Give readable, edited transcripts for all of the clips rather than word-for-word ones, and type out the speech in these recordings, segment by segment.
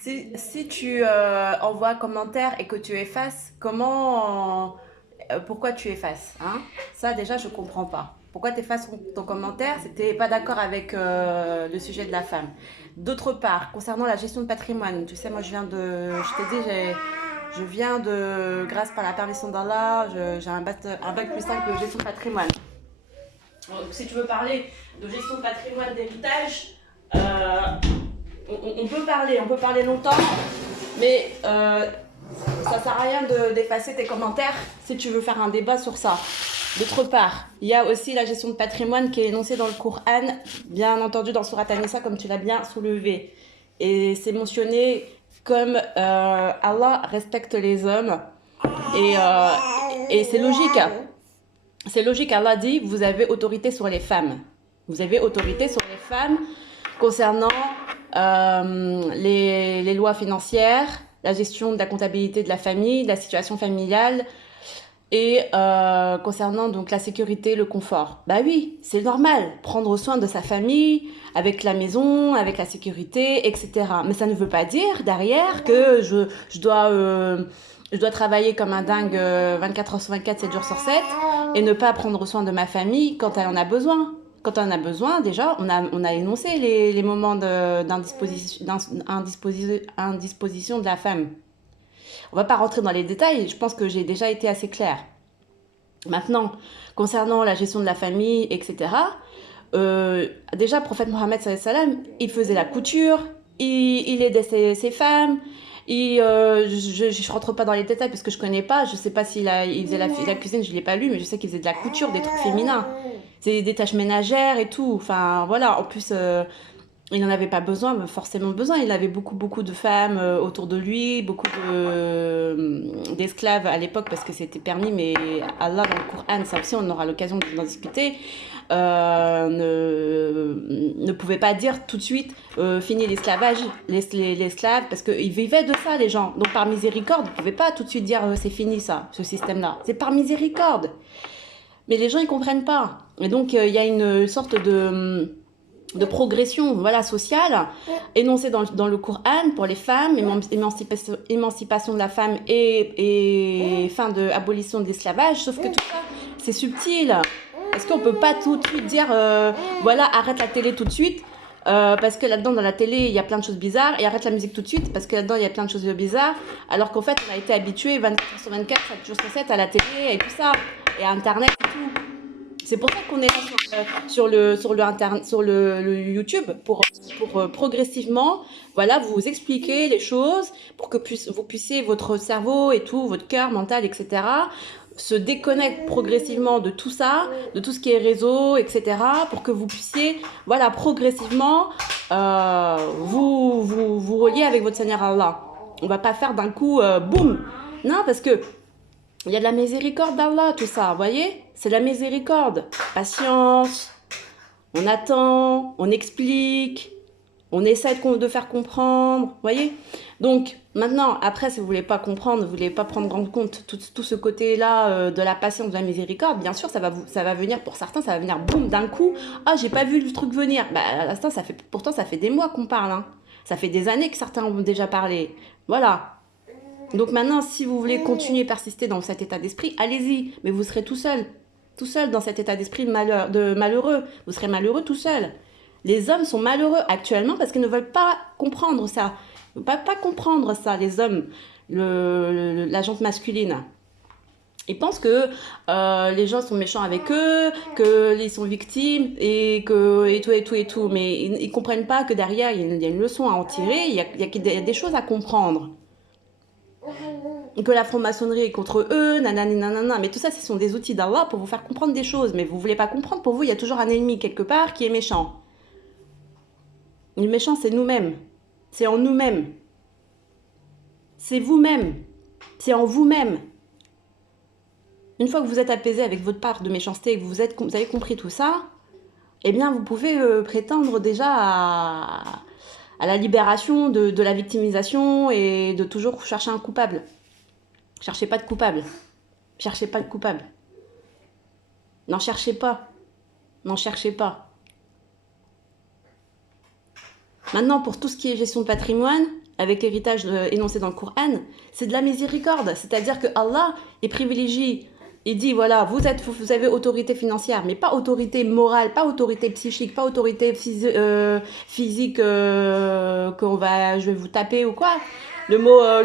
Si tu envoies un commentaire et que tu effaces, pourquoi tu effaces, hein? Ça déjà je comprends pas. Pourquoi tu effaces ton commentaire si tu n'es pas d'accord avec le sujet de la femme? D'autre part, concernant la gestion de patrimoine, tu sais, moi je t'ai dit, je viens de, grâce par la permission d'Allah, j'ai un bac plus 5 de gestion de patrimoine. Donc, si tu veux parler de gestion de patrimoine, d'héritage, on peut parler longtemps, mais ça sert à rien d'effacer tes commentaires si tu veux faire un débat sur ça. D'autre part, il y a aussi la gestion de patrimoine qui est énoncée dans le Coran, bien entendu dans Surat An-Nisa, comme tu l'as bien soulevé. Et c'est mentionné comme Allah respecte les hommes. Et c'est logique. C'est logique, Allah dit, vous avez autorité sur les femmes. Vous avez autorité sur les femmes concernant les lois financières, la gestion de la comptabilité de la famille, de la situation familiale et concernant donc la sécurité, le confort. Bah oui, c'est normal, prendre soin de sa famille, avec la maison, avec la sécurité, etc. Mais ça ne veut pas dire derrière que je dois travailler comme un dingue 24 heures sur 24, 7 jours sur 7 et ne pas prendre soin de ma famille quand elle en a besoin. Quand on a besoin, déjà, on a énoncé les moments d'indisposition de la femme. On ne va pas rentrer dans les détails, je pense que j'ai déjà été assez claire. Maintenant, concernant la gestion de la famille, etc., déjà, le prophète Mohammed, il faisait la couture, il aidait ses femmes, je rentre pas dans les détails parce que je connais pas. Je sais pas il faisait la cuisine, je l'ai pas lu, mais je sais qu'il faisait de la couture, des trucs féminins. C'est des tâches ménagères et tout. Enfin, voilà. En plus, il n'en avait pas besoin, forcément besoin. Il avait beaucoup de femmes autour de lui, d'esclaves à l'époque parce que c'était permis, mais Allah dans le Coran, ça aussi on aura l'occasion d'en discuter, ne pouvait pas dire tout de suite fini l'esclavage, l'esclave, parce qu'ils vivaient de ça les gens. Donc par miséricorde, ils ne pouvaient pas tout de suite dire c'est fini ça, ce système-là. C'est par miséricorde. Mais les gens ils comprennent pas. Et donc il y a une sorte de progression voilà, sociale énoncée dans le Coran pour les femmes, émancipation de la femme et fin de abolition de l'esclavage, sauf que tout ça, c'est subtil. Est-ce qu'on peut pas tout de suite dire, voilà, arrête la télé tout de suite parce que là-dedans, dans la télé, il y a plein de choses bizarres, et arrête la musique tout de suite, parce que là-dedans, il y a plein de choses bizarres, alors qu'en fait, on a été habitué 24 heures sur 24, 7 jours sur 7 à la télé et tout ça, et à Internet et tout. C'est pour ça qu'on est là sur le YouTube pour progressivement voilà, vous expliquer les choses pour que vous puissiez, votre cerveau et tout, votre cœur, mental, etc., se déconnecte progressivement de tout ça, de tout ce qui est réseau, etc., pour que vous puissiez, voilà, progressivement vous relier avec votre Seigneur Allah. On va pas faire d'un coup, boum. Non, parce que il y a de la miséricorde d'Allah, tout ça, vous voyez? C'est la miséricorde. Patience, on attend, on explique, on essaie de faire comprendre, vous voyez? Donc, maintenant, après, si vous voulez pas comprendre, vous voulez pas prendre en compte tout ce côté-là de la patience, de la miséricorde, bien sûr, ça va venir, pour certains, ça va venir, boum, d'un coup. Ah, j'ai pas vu le truc venir. Bah, à l'instant, pourtant, ça fait des mois qu'on parle, hein. Ça fait des années que certains ont déjà parlé. Voilà. Donc maintenant, si vous voulez continuer, persister dans cet état d'esprit, allez-y, mais vous serez tout seul dans cet état d'esprit de malheureux. Vous serez malheureux tout seul. Les hommes sont malheureux actuellement parce qu'ils ne veulent pas comprendre ça. Ils ne veulent pas comprendre ça, les hommes, la gente masculine. Ils pensent que les gens sont méchants avec eux, qu'ils sont victimes et tout. Mais ils ne comprennent pas que derrière, il y a une leçon à en tirer, il y a des choses à comprendre. Que la franc-maçonnerie est contre eux, nanani nanana. Mais tout ça, ce sont des outils d'Allah pour vous faire comprendre des choses. Mais vous voulez pas comprendre, pour vous, il y a toujours un ennemi quelque part qui est méchant. Le méchant, c'est nous-mêmes. C'est en nous-mêmes. C'est vous-même. C'est en vous-même. Une fois que vous êtes apaisé avec votre part de méchanceté et que vous avez compris tout ça, eh bien, vous pouvez prétendre déjà à la libération de la victimisation et de toujours chercher un coupable. Cherchez pas de coupable. Cherchez pas de coupable. N'en cherchez pas. N'en cherchez pas. Maintenant, pour tout ce qui est gestion de patrimoine, avec l'héritage énoncé dans le Coran, c'est de la miséricorde. C'est-à-dire que Allah est privilégie. Il dit, voilà, vous avez autorité financière, mais pas autorité morale, pas autorité psychique, pas autorité physique je vais vous taper ou quoi. Le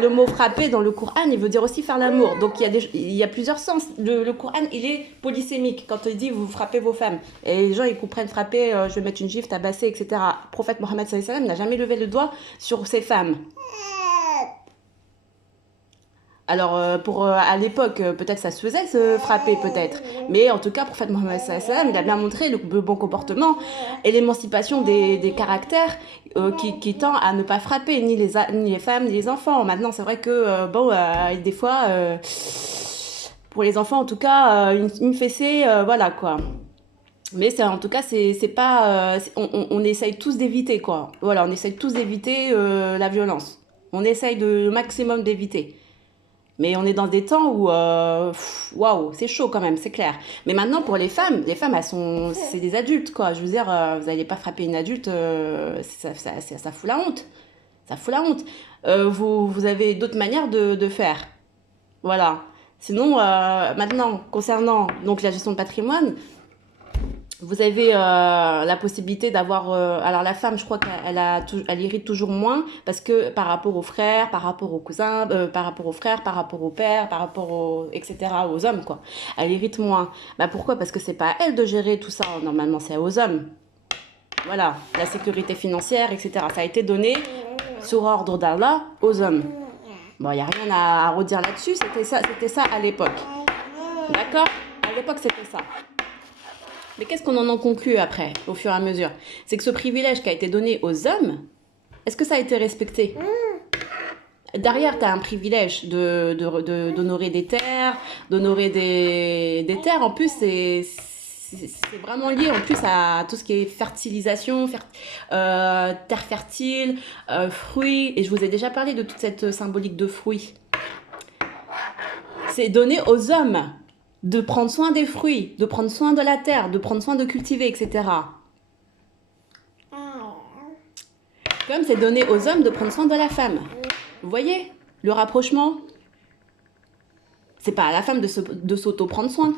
mot frapper dans le Coran, il veut dire aussi faire l'amour. Donc il y a plusieurs sens. Le Coran, il est polysémique quand il dit vous frappez vos femmes. Et les gens, ils comprennent frapper, je vais mettre une gifle, tabasser, etc. Le prophète Mohammed sallallahu alayhi wa sallam n'a jamais levé le doigt sur ses femmes. Alors, à l'époque, peut-être ça se faisait, se frapper, peut-être. Mais en tout cas, le prophète Mohammed sallallahu alayhi wa sallam, il a bien montré le bon comportement et l'émancipation des caractères qui tend à ne pas frapper ni les femmes, ni les enfants. Maintenant, c'est vrai que, des fois, pour les enfants, en tout cas, une fessée, voilà, quoi. Mais en tout cas, c'est pas... on essaye tous d'éviter, quoi. Voilà, on essaye tous d'éviter la violence. On essaye le maximum d'éviter. Mais on est dans des temps où, waouh, c'est chaud quand même, c'est clair. Mais maintenant, pour les femmes, c'est des adultes, quoi. Je veux dire, vous n'allez pas frapper une adulte, ça fout la honte. Ça fout la honte. Vous avez d'autres manières de faire. Voilà. Sinon, maintenant, concernant donc, la gestion de patrimoine, vous avez la possibilité d'avoir... alors la femme, je crois qu'elle hérite toujours moins parce que par rapport aux frères, par rapport aux cousins, par rapport aux frères, par rapport au père, par rapport etc., aux hommes, quoi. Elle hérite moins. Bah, pourquoi? Parce que c'est pas à elle de gérer tout ça. Normalement, c'est aux hommes. Voilà, la sécurité financière, etc. Ça a été donné sur ordre d'Allah aux hommes. Bon, il n'y a rien à redire là-dessus. C'était ça à l'époque. D'accord? À l'époque, c'était ça. Mais qu'est-ce qu'on en a conclu après, au fur et à mesure? C'est que ce privilège qui a été donné aux hommes, est-ce que ça a été respecté? Derrière, tu as un privilège d'honorer des terres, d'honorer des terres. En plus, c'est vraiment lié en plus à tout ce qui est fertilisation, terre fertile, fruits. Et je vous ai déjà parlé de toute cette symbolique de fruits. C'est donné aux hommes de prendre soin des fruits, de prendre soin de la terre, de prendre soin de cultiver, etc. Comme c'est donné aux hommes de prendre soin de la femme. Vous voyez le rapprochement? C'est pas à la femme de s'auto-prendre soin.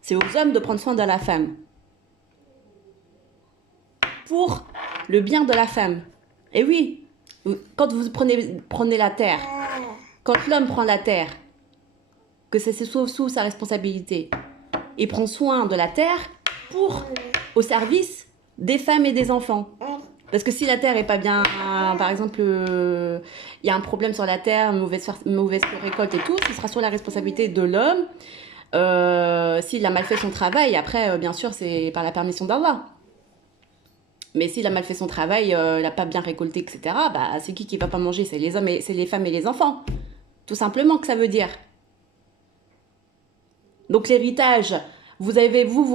C'est aux hommes de prendre soin de la femme. Pour le bien de la femme. Et oui, quand vous prenez la terre, quand l'homme prend la terre, que c'est sous sa responsabilité. Il prend soin de la terre au service des femmes et des enfants. Parce que si la terre est pas bien, par exemple, il y a un problème sur la terre, mauvaise récolte et tout, ce sera sur la responsabilité de l'homme. S'il a mal fait son travail, après, bien sûr, c'est par la permission d'Allah. Mais s'il a mal fait son travail, il n'a pas bien récolté, etc., bah, c'est qui va pas manger? C'est les hommes, c'est les femmes et les enfants. Tout simplement que ça veut dire. Donc l'héritage, vous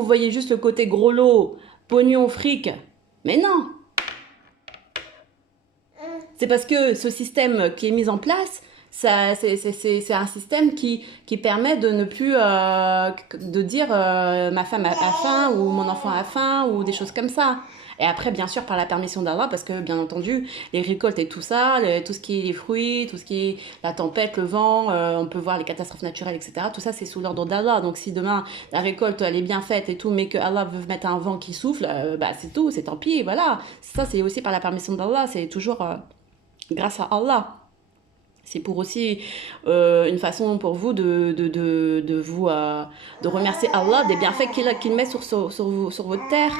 voyez juste le côté gros lot, pognon, fric. Mais non. C'est parce que ce système qui est mis en place, c'est un système qui permet de ne plus de dire ma femme a faim ou mon enfant a faim ou des choses comme ça. Et après, bien sûr, par la permission d'Allah, parce que, bien entendu, les récoltes et tout ça, tout ce qui est les fruits, tout ce qui est la tempête, le vent, on peut voir les catastrophes naturelles, etc. Tout ça, c'est sous l'ordre d'Allah. Donc, si demain, la récolte, elle est bien faite et tout, mais que Allah veut mettre un vent qui souffle, bah, c'est tout, c'est tant pis, voilà. Ça, c'est aussi par la permission d'Allah, c'est toujours grâce à Allah. C'est pour aussi une façon pour vous de remercier Allah des bienfaits qu'il met sur votre terre,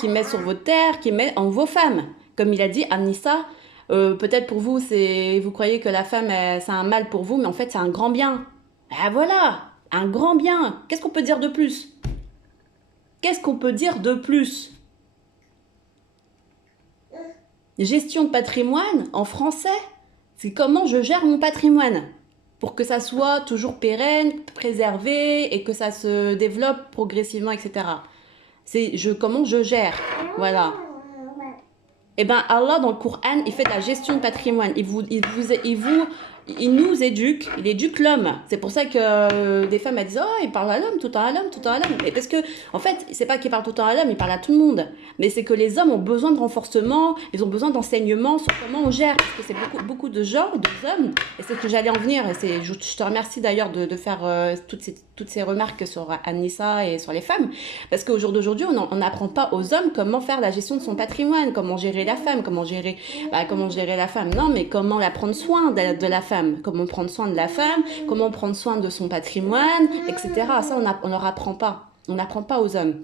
qu'il met sur votre terre, qu'il met en vos femmes. Comme il a dit, An-Nisa, peut-être pour vous, vous croyez que la femme, c'est un mal pour vous, mais en fait, c'est un grand bien. Ben voilà, un grand bien. Qu'est-ce qu'on peut dire de plus? Qu'est-ce qu'on peut dire de plus? Gestion de patrimoine, en français, c'est comment je gère mon patrimoine pour que ça soit toujours pérenne, préservé et que ça se développe progressivement, etc. C'est comment je gère, voilà. Eh ben Allah dans le Coran, il fait de la gestion de patrimoine. Il nous éduque, il éduque l'homme. C'est pour ça que des femmes elles disent oh il parle à l'homme, tout le temps à l'homme, tout le temps à l'homme. Mais parce que en fait c'est pas qu'il parle tout le temps à l'homme, il parle à tout le monde. Mais c'est que les hommes ont besoin de renforcement, ils ont besoin d'enseignement sur comment on gère. Parce que c'est beaucoup de gens, de hommes. Et c'est ce que j'allais en venir. Et je te remercie d'ailleurs de faire toutes ces remarques sur Anissa et sur les femmes. Parce qu'au jour d'aujourd'hui, on n'apprend pas aux hommes comment faire la gestion de son patrimoine, comment gérer la femme, comment gérer la femme. Non, mais comment la prendre soin de la femme, comment prendre soin de la femme, comment prendre soin de son patrimoine, etc. Ça, on leur apprend pas. On n'apprend pas aux hommes.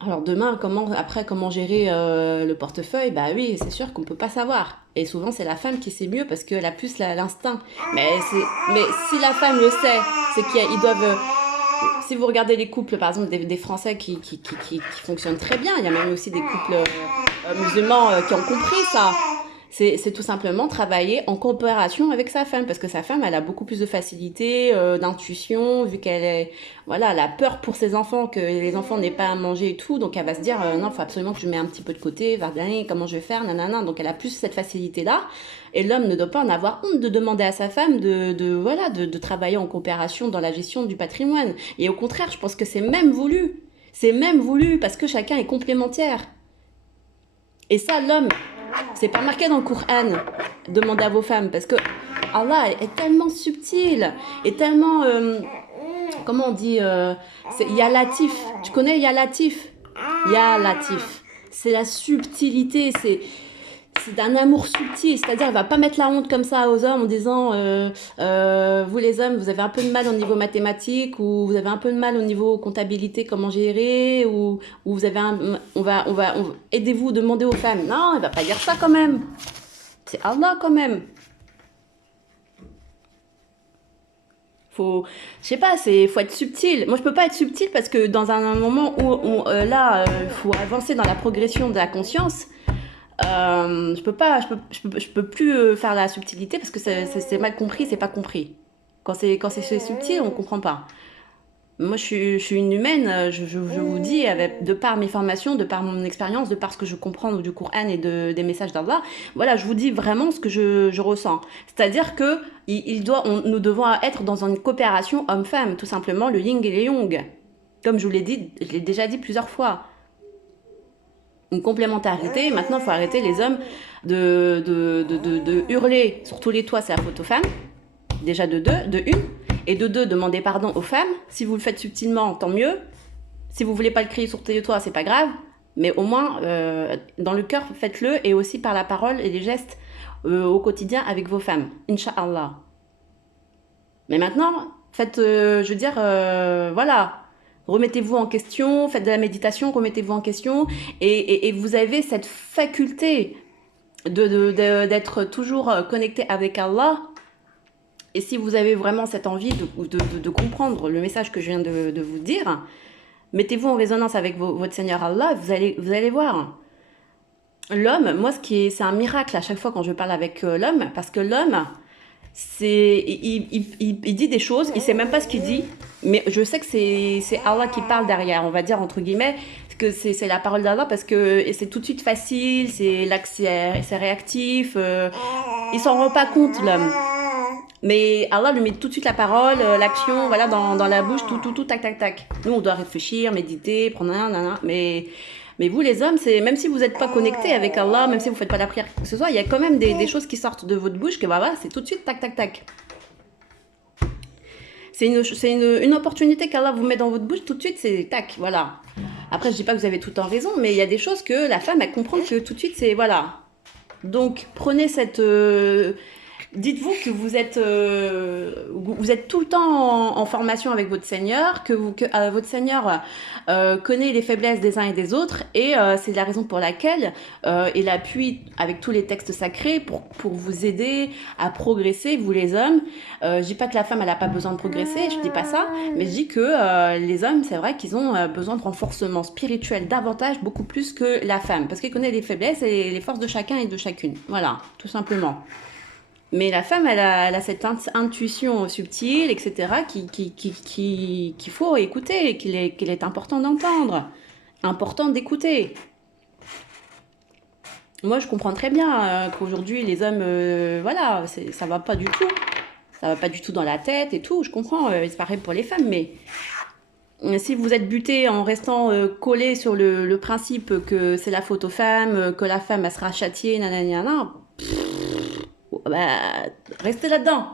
Alors demain, comment gérer le portefeuille? Bah oui, c'est sûr qu'on peut pas savoir. Et souvent, c'est la femme qui sait mieux parce qu'elle a plus l'instinct. Mais si la femme le sait, c'est qu'ils doivent si vous regardez les couples, par exemple, des Français qui fonctionnent très bien, il y a même aussi des couples musulmans qui ont compris ça. C'est tout simplement travailler en coopération avec sa femme, parce que sa femme, elle a beaucoup plus de facilité, d'intuition, vu voilà, elle a peur pour ses enfants, que les enfants n'aient pas à manger et tout, donc elle va se dire, non, il faut absolument que je mette un petit peu de côté, comment je vais faire, nanana, donc elle a plus cette facilité-là, et l'homme ne doit pas en avoir honte de demander à sa femme de travailler en coopération dans la gestion du patrimoine, et au contraire, je pense que c'est même voulu, parce que chacun est complémentaire. Et ça, l'homme, c'est pas marqué dans le Coran. Demandez à vos femmes, parce que Allah est tellement subtil, et tellement, comment on dit, c'est Ya Latif. Tu connais Ya Latif? Ya Latif. C'est la subtilité, c'est d'un amour subtil, c'est-à-dire elle va pas mettre la honte comme ça aux hommes en disant vous les hommes vous avez un peu de mal au niveau mathématique, ou vous avez un peu de mal au niveau comptabilité, comment gérer, ou vous avez aidez-vous, demandez aux femmes. Non, elle va pas dire ça quand même, c'est Allah quand même. Je sais pas, faut être subtil. Moi je peux pas être subtil parce que dans un moment où faut avancer dans la progression de la conscience. Je peux plus faire la subtilité parce que c'est mal compris, c'est pas compris. Quand c'est subtil, on comprend pas. Moi, je suis une humaine, je vous dis, de par mes formations, de par mon expérience, de par ce que je comprends du Coran et des messages d'Allah, voilà, je vous dis vraiment ce que je ressens. C'est-à-dire que nous devons être dans une coopération homme-femme, tout simplement, le yin et le yang. Comme je vous l'ai dit, je l'ai déjà dit plusieurs fois. Une complémentarité. Maintenant, il faut arrêter les hommes de hurler sur tous les toits, c'est la faute aux femmes. Déjà de une. Et de deux, demander pardon aux femmes. Si vous le faites subtilement, tant mieux. Si vous voulez pas le crier sur tous les toits, c'est pas grave. Mais au moins, dans le cœur, faites-le. Et aussi par la parole et les gestes au quotidien avec vos femmes. Inch'Allah. Mais maintenant, faites, je veux dire, voilà. Remettez-vous en question, faites de la méditation, remettez-vous en question, et vous avez cette faculté d'être toujours connecté avec Allah. Et si vous avez vraiment cette envie de comprendre le message que je viens de vous dire, mettez-vous en résonance avec votre Seigneur Allah, vous allez voir. L'homme, moi, c'est un miracle à chaque fois quand je parle avec l'homme, parce que l'homme, il dit des choses, il sait même pas ce qu'il dit, mais je sais que c'est Allah qui parle derrière, on va dire entre guillemets, que c'est la parole d'Allah, parce que c'est tout de suite facile, c'est réactif, il s'en rend pas compte l'homme. Mais Allah lui met tout de suite la parole, l'action, voilà, dans la bouche, tout, tac, tac, tac. Nous, on doit réfléchir, méditer, prendre un, mais vous, les hommes, même si vous n'êtes pas connectés avec Allah, même si vous ne faites pas la prière, que ce soit, il y a quand même des choses qui sortent de votre bouche que voilà, c'est tout de suite tac, tac, tac. C'est une opportunité qu'Allah vous met dans votre bouche, tout de suite, c'est tac, voilà. Après, je dis pas que vous avez tout le temps raison, mais il y a des choses que la femme, elle comprend que tout de suite, c'est voilà. Donc, prenez cette... dites-vous que vous êtes tout le temps en formation avec votre Seigneur, que votre Seigneur connaît les faiblesses des uns et des autres, et c'est la raison pour laquelle il appuie avec tous les textes sacrés pour vous aider à progresser, vous les hommes. Je dis pas que la femme elle a pas besoin de progresser, je dis pas ça, mais je dis que les hommes, c'est vrai qu'ils ont besoin de renforcement spirituel davantage, beaucoup plus que la femme, parce qu'ils connaissent les faiblesses et les forces de chacun et de chacune. Voilà, tout simplement. Mais la femme, elle a cette intuition subtile, etc., qu'il faut écouter, qu'il est important d'entendre, important d'écouter. Moi, je comprends très bien qu'aujourd'hui, les hommes, voilà, ça va pas du tout. Ça va pas du tout dans la tête et tout. Je comprends, c'est pareil pour les femmes, mais si vous êtes buté en restant collé sur le principe que c'est la faute aux femmes, que la femme, elle sera châtiée, nanana, nanana, bah, restez là-dedans.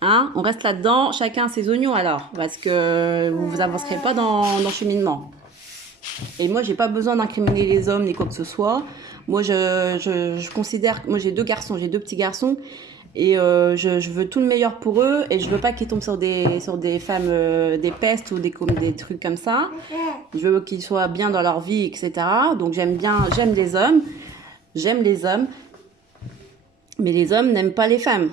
Hein, on reste là-dedans, chacun ses oignons alors, parce que vous avancerez pas dans le cheminement. Et moi, j'ai pas besoin d'incriminer les hommes ni quoi que ce soit. Moi, je considère que moi j'ai deux garçons, j'ai deux petits garçons, et je veux tout le meilleur pour eux, et je veux pas qu'ils tombent sur des femmes, des pestes ou des trucs comme ça. Je veux qu'ils soient bien dans leur vie, etc. Donc j'aime les hommes, mais les hommes n'aiment pas les femmes.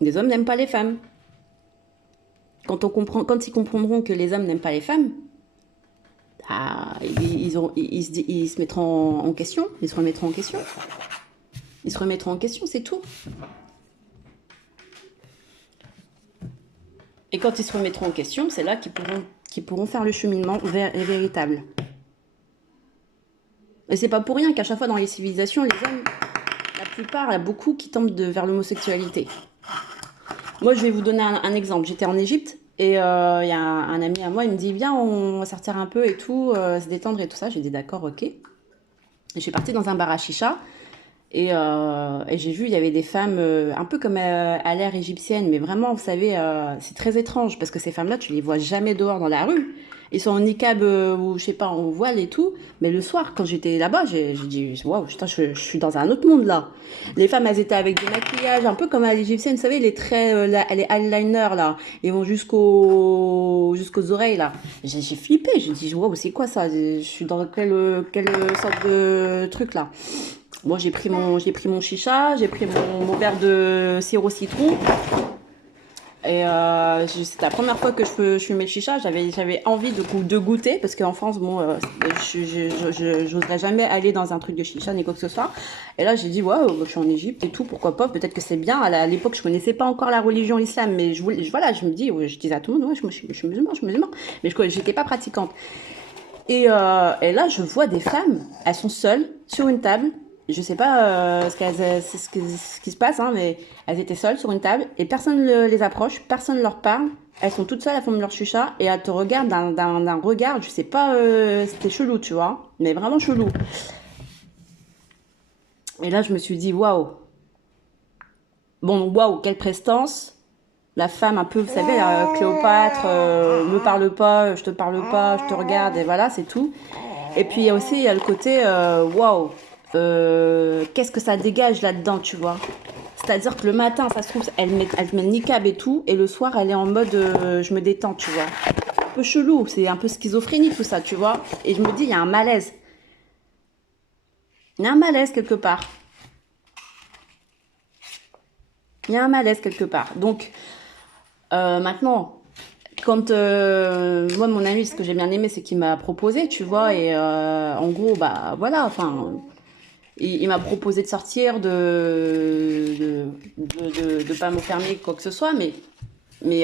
Les hommes n'aiment pas les femmes. Quand ils comprendront que les hommes n'aiment pas les femmes, ah, ils se mettront en question. Ils se remettront en question. Ils se remettront en question, c'est tout. Et quand ils se remettront en question, c'est là qu'ils pourront faire le cheminement véritable. Et c'est pas pour rien qu'à chaque fois dans les civilisations, les hommes, la plupart, il y a beaucoup qui tendent vers l'homosexualité. Moi, je vais vous donner un exemple. J'étais en Égypte et il y a un ami à moi, il me dit viens, on va sortir un peu et tout, se détendre et tout ça. J'ai dit d'accord, ok. Et je suis partie dans un bar à chicha et j'ai vu, il y avait des femmes un peu comme à l'ère égyptienne, mais vraiment, vous savez, c'est très étrange parce que ces femmes-là, tu les vois jamais dehors dans la rue. Ils sont en niqab ou je sais pas, en voile et tout. Mais le soir, quand j'étais là-bas, j'ai dit waouh, putain, je suis dans un autre monde là. Les femmes, elles étaient avec des maquillages un peu comme à l'égyptienne, vous savez, les traits, les eyeliners là, ils vont jusqu'aux oreilles là. J'ai flippé, j'ai dit waouh, c'est quoi ça? Je suis dans quelle sorte de truc là? Moi, j'ai pris mon chicha, j'ai pris mon verre de sirop citron. Et c'était la première fois que je fumais le chicha. J'avais envie de goûter parce qu'en France, bon, j'oserais jamais aller dans un truc de chicha ni quoi que ce soit. Et là, j'ai dit, waouh, je suis en Égypte et tout, pourquoi pas, peut-être que c'est bien. À l'époque, je connaissais pas encore la religion islam, mais voilà, je me dis, je disais à tout le monde, ouais, je suis musulman, mais j'étais pas pratiquante. Et là, je vois des femmes, elles sont seules sur une table. Je sais pas ce qui se passe, hein, mais elles étaient seules sur une table et personne ne les approche, personne ne leur parle. Elles sont toutes seules, elles font leur chicha et elles te regardent d'un regard, je sais pas, c'était chelou, tu vois, mais vraiment chelou. Et là, je me suis dit, waouh. Bon, waouh, quelle prestance. La femme un peu, vous savez, Cléopâtre, me parle pas, je te parle pas, je te regarde, et voilà, c'est tout. Et puis il y a le côté, waouh, qu'est-ce que ça dégage là-dedans, tu vois. C'est-à-dire que le matin, ça se trouve, elle met le niqab et tout, et le soir, elle est en mode, je me détends, tu vois. Un peu chelou, c'est un peu schizophrénie tout ça, tu vois. Et je me dis, il y a un malaise. Il y a un malaise quelque part. Il y a un malaise quelque part. Donc, maintenant, quand moi, mon ami, ce que j'ai bien aimé, c'est qu'il m'a proposé, tu vois, et en gros, bah voilà, enfin, il m'a proposé de sortir, de pas me fermer quoi que ce soit, mais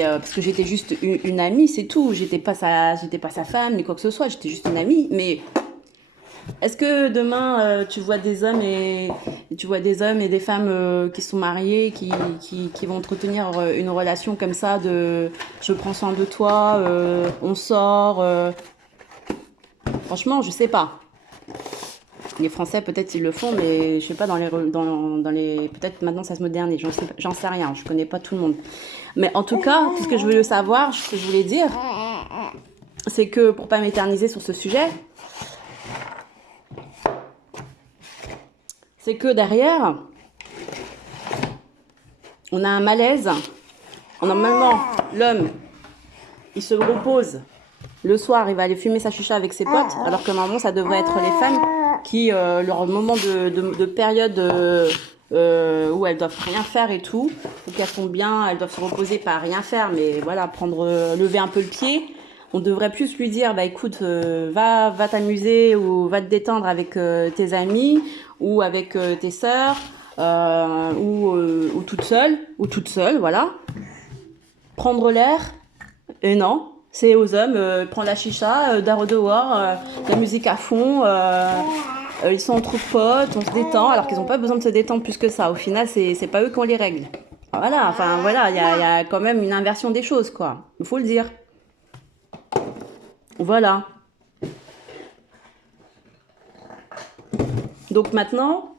parce que j'étais juste une amie, c'est tout. J'étais pas sa femme ni quoi que ce soit, j'étais juste une amie. Mais est-ce que demain tu vois des hommes et des femmes qui sont mariés, qui vont entretenir une relation comme ça de je prends soin de toi, on sort. Franchement, je sais pas. Les Français peut-être ils le font, mais je sais pas dans les peut-être maintenant ça se modernise. J'en sais rien. Je connais pas tout le monde. Mais en tout cas, tout ce que je voulais savoir, ce que je voulais dire, c'est que pour pas m'éterniser sur ce sujet, c'est que derrière, on a un malaise. Normalement, l'homme, il se repose. Le soir, il va aller fumer sa chicha avec ses potes, alors que normalement, ça devrait être les femmes qui, leur moment de période où elles doivent rien faire et tout, ou qu'elles sont bien, elles doivent se reposer, pas rien faire, mais voilà, lever un peu le pied. On devrait plus lui dire, bah écoute, va t'amuser ou va te détendre avec tes amis ou avec tes sœurs ou toute seule, voilà. Prendre l'air, et non. C'est aux hommes, prendre la chicha, dehors, la musique à fond, ils sont entre potes, on se détend, alors qu'ils n'ont pas besoin de se détendre plus que ça. Au final, c'est pas eux qui ont les règles. Voilà, enfin voilà, il y a quand même une inversion des choses, quoi. Il faut le dire. Voilà. Donc maintenant,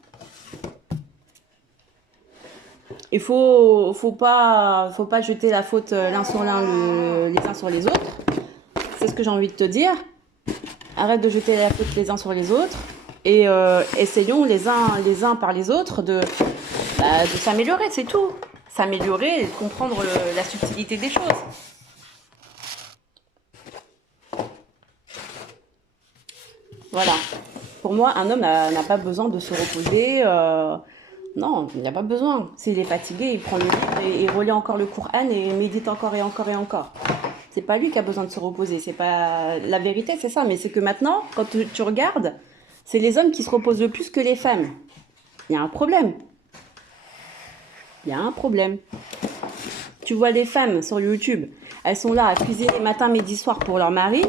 faut pas jeter la faute l'un sur les uns sur les autres. C'est ce que j'ai envie de te dire. Arrête de jeter la faute les uns sur les autres et essayons les uns par les autres de s'améliorer, c'est tout. S'améliorer et de comprendre la subtilité des choses. Voilà. Pour moi, un homme n'a pas besoin de se reposer. Non, il n'y a pas besoin. S'il est fatigué, il prend le livre et il relit encore le Coran et médite encore et encore et encore. C'est pas lui qui a besoin de se reposer. C'est pas la vérité, c'est ça. Mais c'est que maintenant, quand tu regardes, c'est les hommes qui se reposent le plus que les femmes. Il y a un problème. Il y a un problème. Tu vois les femmes sur YouTube, elles sont là à cuisiner matin, midi, soir pour leur mari.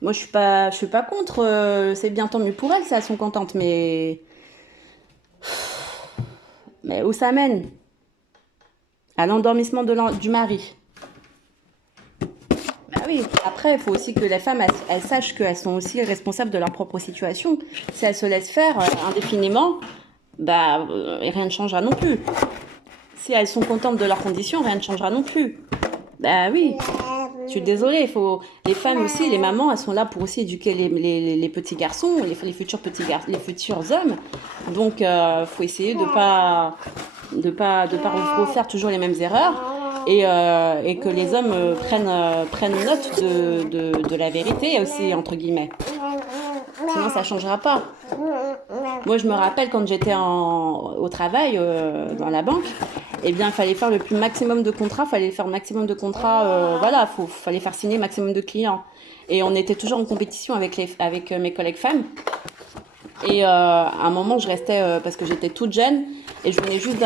Moi, je suis pas contre. C'est bien tant mieux pour elles si elles sont contentes. Mais où ça mène? À l'endormissement du mari. Bah oui, après, il faut aussi que les femmes, elles sachent qu'elles sont aussi responsables de leur propre situation. Si elles se laissent faire indéfiniment, bah rien ne changera non plus. Si elles sont contentes de leurs conditions, rien ne changera non plus. Bah oui, je suis désolée, les femmes aussi, les mamans, elles sont là pour aussi éduquer les petits garçons, les futurs petits les futurs hommes. Donc, faut essayer de pas refaire toujours les mêmes erreurs et que les hommes prennent note de la vérité aussi, entre guillemets. Sinon, ça changera pas. Moi, je me rappelle quand j'étais au travail, dans la banque, eh bien, il fallait faire le plus maximum de contrats, fallait faire maximum de contrats, voilà, fallait faire signer maximum de clients. Et on était toujours en compétition avec mes collègues femmes. Et à un moment, je restais, parce que j'étais toute jeune, et je venais juste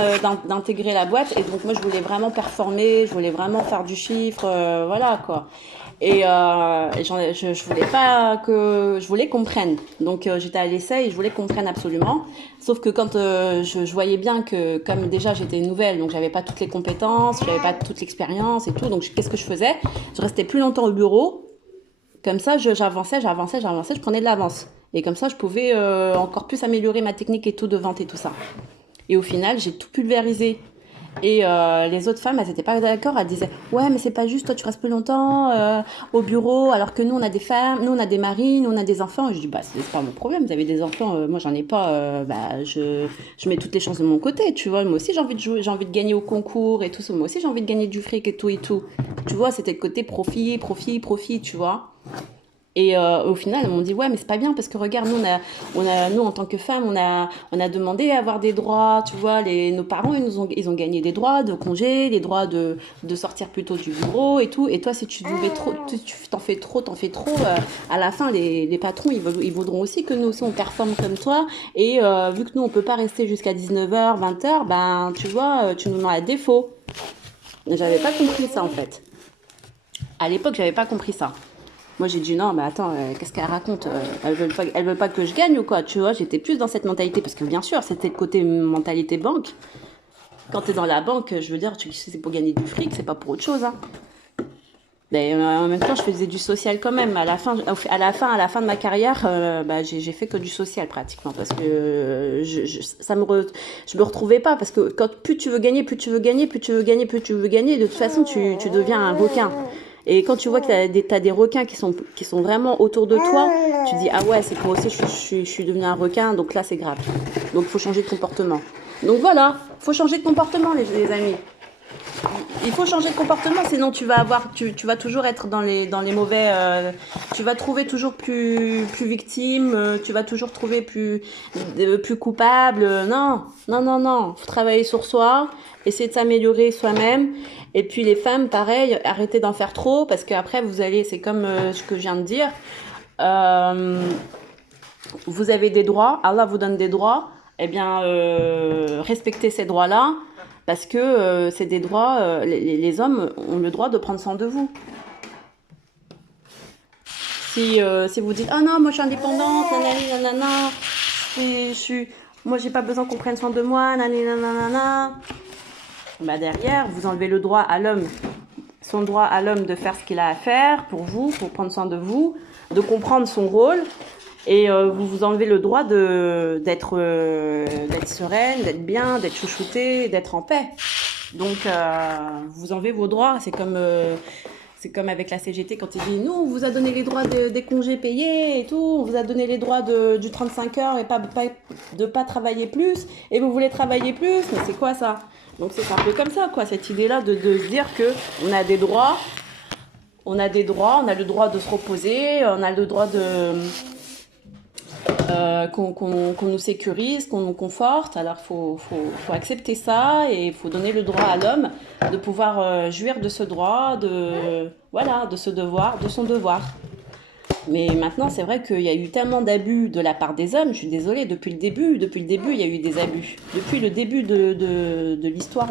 d'intégrer la boîte, et donc moi, je voulais vraiment performer, je voulais vraiment faire du chiffre, voilà, quoi. Et je voulais pas je voulais qu'on me prenne. Donc j'étais à l'essai et je voulais qu'on me prenne absolument. Sauf que quand je voyais bien que comme déjà j'étais nouvelle, donc j'avais pas toutes les compétences, j'avais pas toute l'expérience et tout. Donc qu'est-ce que je faisais? Je restais plus longtemps au bureau. Comme ça, j'avançais, je prenais de l'avance. Et comme ça, je pouvais encore plus améliorer ma technique et tout de vente et tout ça. Et au final, j'ai tout pulvérisé. Et les autres femmes, elles n'étaient pas d'accord. Elles disaient, ouais, mais c'est pas juste, toi, tu restes plus longtemps au bureau, alors que nous, on a des femmes, nous, on a des maris, nous, on a des enfants. Et je dis, bah, c'est pas mon problème, vous avez des enfants, moi, j'en ai pas. Bah, je mets toutes les chances de mon côté, tu vois. Moi aussi, j'ai envie de jouer, j'ai envie de gagner au concours et tout ça. Moi aussi, j'ai envie de gagner du fric et tout et tout. Tu vois, c'était le côté profit, profit, profit, tu vois. Et au final, elles m'ont dit, ouais, mais c'est pas bien parce que regarde, nous en tant que femmes, on a demandé à avoir des droits, tu vois, nos parents, ils ont gagné des droits de congé, des droits de sortir plus tôt du bureau et tout. Et toi, si tu devais trop, tu t'en fais trop, à la fin, les patrons, ils voudront aussi que nous aussi, on performe comme toi. Et vu que nous, on peut pas rester jusqu'à 19h, 20h, ben, tu vois, tu nous mets à défaut. J'avais pas compris ça, en fait. À l'époque, j'avais pas compris ça. Moi, j'ai dit non, mais attends, qu'est-ce qu'elle raconte? Elles veulent pas que je gagne ou quoi? Tu vois, j'étais plus dans cette mentalité parce que bien sûr, c'était le côté mentalité banque. Quand tu es dans la banque, je veux dire, c'est pour gagner du fric, c'est pas pour autre chose, hein. Mais en même temps, je faisais du social quand même. À la fin de ma carrière, bah, j'ai fait que du social pratiquement parce que je me retrouvais pas parce que quand plus tu veux gagner, plus tu veux gagner, plus tu veux gagner, plus tu veux gagner, de toute façon, tu deviens un requin. Et quand tu vois que t'as des requins qui sont vraiment autour de toi, tu dis, ah ouais, c'est que moi aussi, je suis devenu un requin, donc là, c'est grave. Donc, il faut changer de comportement. Donc voilà, faut changer de comportement, les amis. Il faut changer de comportement, sinon tu vas toujours être dans les mauvais, tu vas trouver toujours plus victime, tu vas toujours trouver plus coupable. Non, non, non, non. Faut travailler sur soi, essayer de s'améliorer soi-même. Et puis les femmes, pareil, arrêtez d'en faire trop, parce qu'après vous allez, c'est comme ce que je viens de dire, euh, vous avez des droits, Allah vous donne des droits, eh bien respectez ces droits-là. Parce que c'est des droits, les hommes ont le droit de prendre soin de vous. Si vous dites, ah non, moi je suis indépendante, nanani, nanana, moi j'ai pas besoin qu'on prenne soin de moi, nanani, nanana, bah derrière, vous enlevez le droit à l'homme, son droit à l'homme de faire ce qu'il a à faire pour vous, pour prendre soin de vous, de comprendre son rôle, et vous vous enlevez le droit d'être sereine, d'être bien, d'être chouchoutée, d'être en paix. Donc, vous enlevez vos droits. C'est comme avec la CGT quand il dit nous, on vous a donné les droits des congés payés et tout, on vous a donné les droits du 35 heures et de pas travailler plus, et vous voulez travailler plus, mais c'est quoi ça? Donc c'est un peu comme ça, quoi, cette idée-là de se dire que on a des droits, on a le droit de se reposer, on a le droit qu'on nous sécurise, qu'on nous conforte. Alors faut accepter ça, et il faut donner le droit à l'homme de pouvoir jouir de ce droit, de son devoir. Mais maintenant, c'est vrai qu'il y a eu tellement d'abus de la part des hommes. Je suis désolée, depuis le début, il y a eu des abus. Depuis le début de l'histoire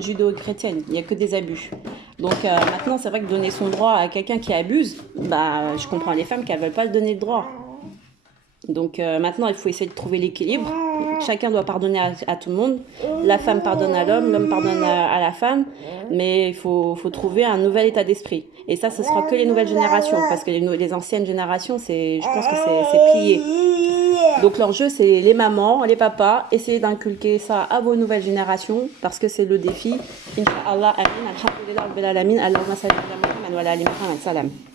judéo-chrétienne, il n'y a que des abus. Donc maintenant, c'est vrai que donner son droit à quelqu'un qui abuse, bah, je comprends les femmes qui ne veulent pas le donner le droit. Donc maintenant, il faut essayer de trouver l'équilibre. Chacun doit pardonner à tout le monde. La femme pardonne à l'homme pardonne à la femme. Mais il faut trouver un nouvel état d'esprit. Et ça, ce sera que les nouvelles générations. Parce que les anciennes générations, je pense que c'est plié. Donc l'enjeu, c'est les mamans, les papas. Essayez d'inculquer ça à vos nouvelles générations. Parce que c'est le défi. Inch'Allah, amin, alhamdulillah, rabbil alamin, Allahumma salli ala Muhammad wa ala ali Muhammad, salam.